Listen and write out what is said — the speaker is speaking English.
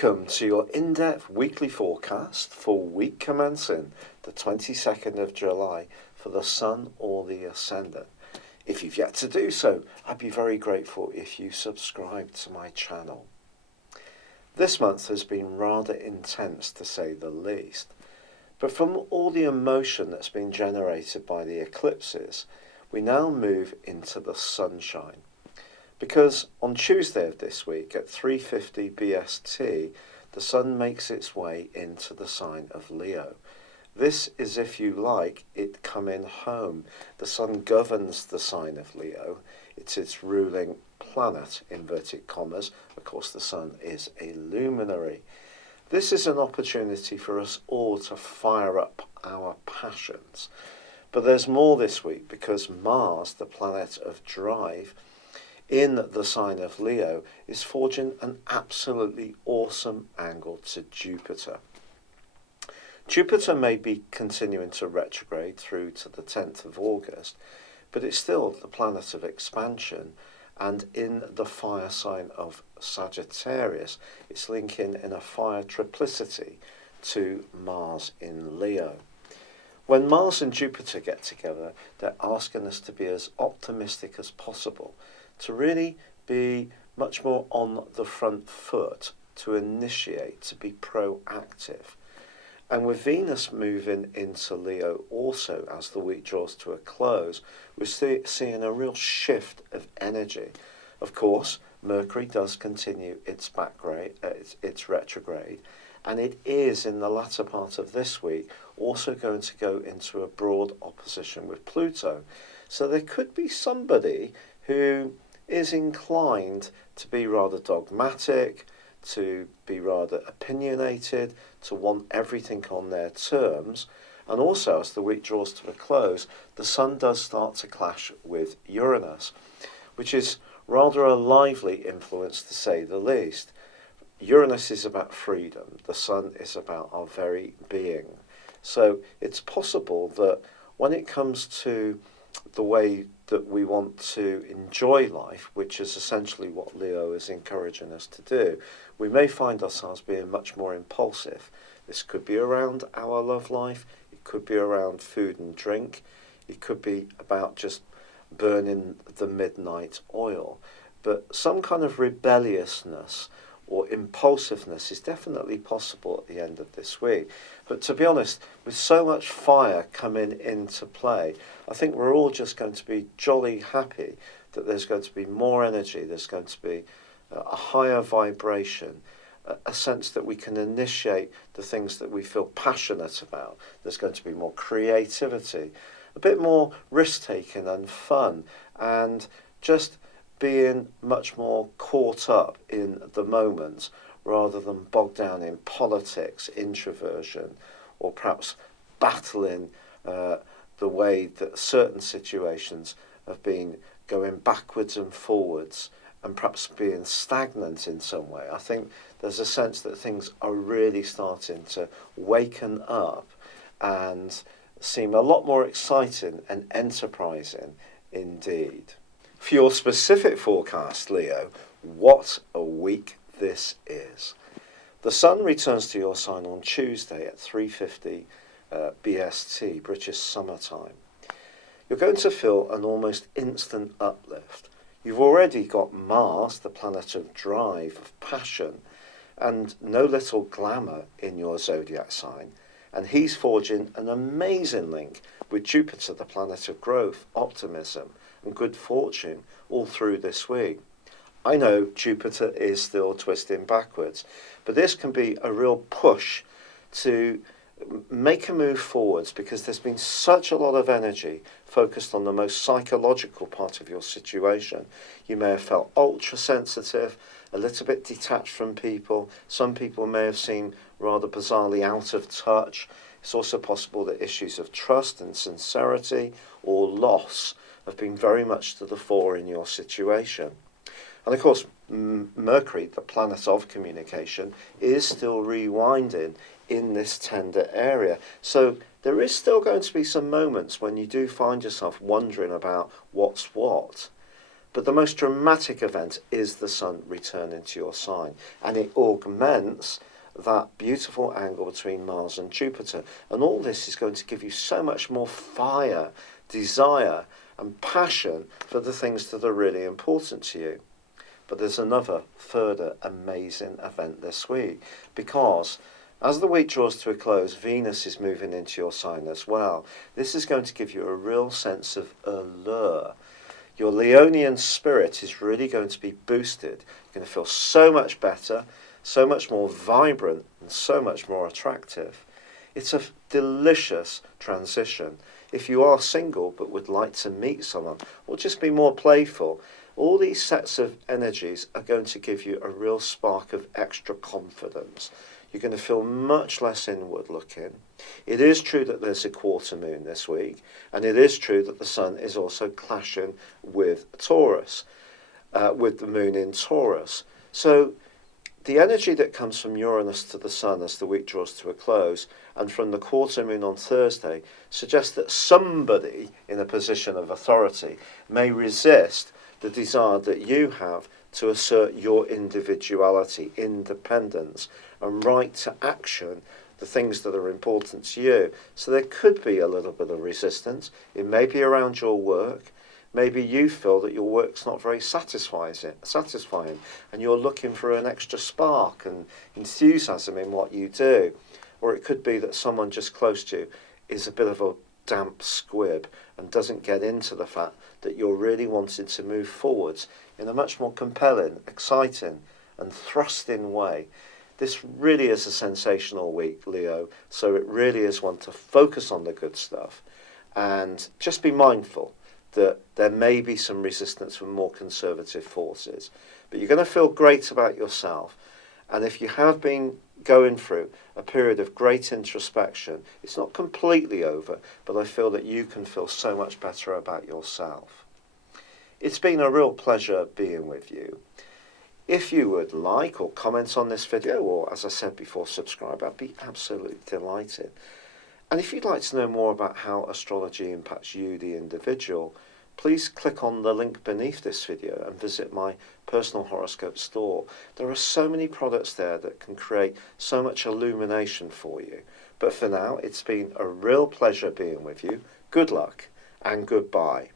Welcome to your in-depth weekly forecast for week commencing the 22nd of July for the Sun or the Ascendant. If you've yet to do so, I'd be very grateful if you subscribe to my channel. This month has been rather intense to say the least, but from all the emotion that's been generated by the eclipses, we now move into the sunshine. Because on Tuesday of this week at 3:50 BST, the Sun makes its way into the sign of Leo. This is, if you like, it coming home. The Sun governs the sign of Leo. It's its ruling planet, inverted commas. Of course, the Sun is a luminary. This is an opportunity for us all to fire up our passions. But there's more this week because Mars, the planet of drive, in the sign of Leo, is forging an absolutely awesome angle to Jupiter. Jupiter may be continuing to retrograde through to the 10th of August, but it's still the planet of expansion, and in the fire sign of Sagittarius, it's linking in a fire triplicity to Mars in Leo. When Mars and Jupiter get together, they're asking us to be as optimistic as possible, to really be much more on the front foot, to initiate, to be proactive. And with Venus moving into Leo also as the week draws to a close, we're seeing a real shift of energy. Of course, Mercury does continue its retrograde, and it is in the latter part of this week also going to go into a broad opposition with Pluto. So there could be somebody who is inclined to be rather dogmatic, to be rather opinionated, to want everything on their terms. And also, as the week draws to a close, the Sun does start to clash with Uranus, which is rather a lively influence to say the least. Uranus is about freedom, the Sun is about our very being. So it's possible that when it comes to the way that we want to enjoy life, which is essentially what Leo is encouraging us to do, we may find ourselves being much more impulsive. This could be around our love life, it could be around food and drink, it could be about just burning the midnight oil. But some kind of rebelliousness or impulsiveness is definitely possible at the end of this week. But to be honest, with so much fire coming into play, I think we're all just going to be jolly happy that there's going to be more energy, there's going to be a higher vibration, a sense that we can initiate the things that we feel passionate about. There's going to be more creativity, a bit more risk-taking and fun, and just being much more caught up in the moment rather than bogged down in politics, introversion, or perhaps battling the way that certain situations have been going backwards and forwards and perhaps being stagnant in some way. I think there's a sense that things are really starting to waken up and seem a lot more exciting and enterprising indeed. For your specific forecast, Leo, what a week this is. The Sun returns to your sign on Tuesday at 3:50 BST, British summertime. You're going to feel an almost instant uplift. You've already got Mars, the planet of drive, of passion, and no little glamour in your zodiac sign, and he's forging an amazing link with Jupiter, the planet of growth, optimism, and good fortune all through this week. I know Jupiter is still twisting backwards, but this can be a real push to make a move forwards because there's been such a lot of energy focused on the most psychological part of your situation. You may have felt ultra sensitive, a little bit detached from people. Some people may have seemed rather bizarrely out of touch. It's also possible that issues of trust and sincerity or loss have been very much to the fore in your situation. And of course, Mercury, the planet of communication, is still rewinding in this tender area. So there is still going to be some moments when you do find yourself wondering about what's what. But the most dramatic event is the Sun returning to your sign, and it augments that beautiful angle between Mars and Jupiter. And all this is going to give you so much more fire, desire, and passion for the things that are really important to you. But there's another further amazing event this week, because as the week draws to a close, Venus is moving into your sign as well. This is going to give you a real sense of allure. Your Leonian spirit is really going to be boosted. You're going to feel so much better, so much more vibrant, and so much more attractive. It's a delicious transition. If you are single but would like to meet someone, or just be more playful, all these sets of energies are going to give you a real spark of extra confidence. You're going to feel much less inward looking. It is true that there's a quarter moon this week, and it is true that the Sun is also clashing with Taurus, with the moon in Taurus. So the energy that comes from Uranus to the Sun as the week draws to a close, and from the quarter moon on Thursday, suggests that somebody in a position of authority may resist the desire that you have to assert your individuality, independence, and right to action, the things that are important to you. So there could be a little bit of resistance. It may be around your work. Maybe you feel that your work's not very satisfying, and you're looking for an extra spark and enthusiasm in what you do. Or it could be that someone just close to you is a bit of a damp squib and doesn't get into the fact that you're really wanting to move forwards in a much more compelling, exciting, and thrusting way. This really is a sensational week, Leo, so it really is one to focus on the good stuff and just be mindful that there may be some resistance from more conservative forces. But you're going to feel great about yourself. And if you have been going through a period of great introspection, it's not completely over, but I feel that you can feel so much better about yourself. It's been a real pleasure being with you. If you would like or comment on this video, or as I said before, subscribe, I'd be absolutely delighted. And if you'd like to know more about how astrology impacts you, the individual, please click on the link beneath this video and visit my personal horoscope store. There are so many products there that can create so much illumination for you. But for now, it's been a real pleasure being with you. Good luck and goodbye.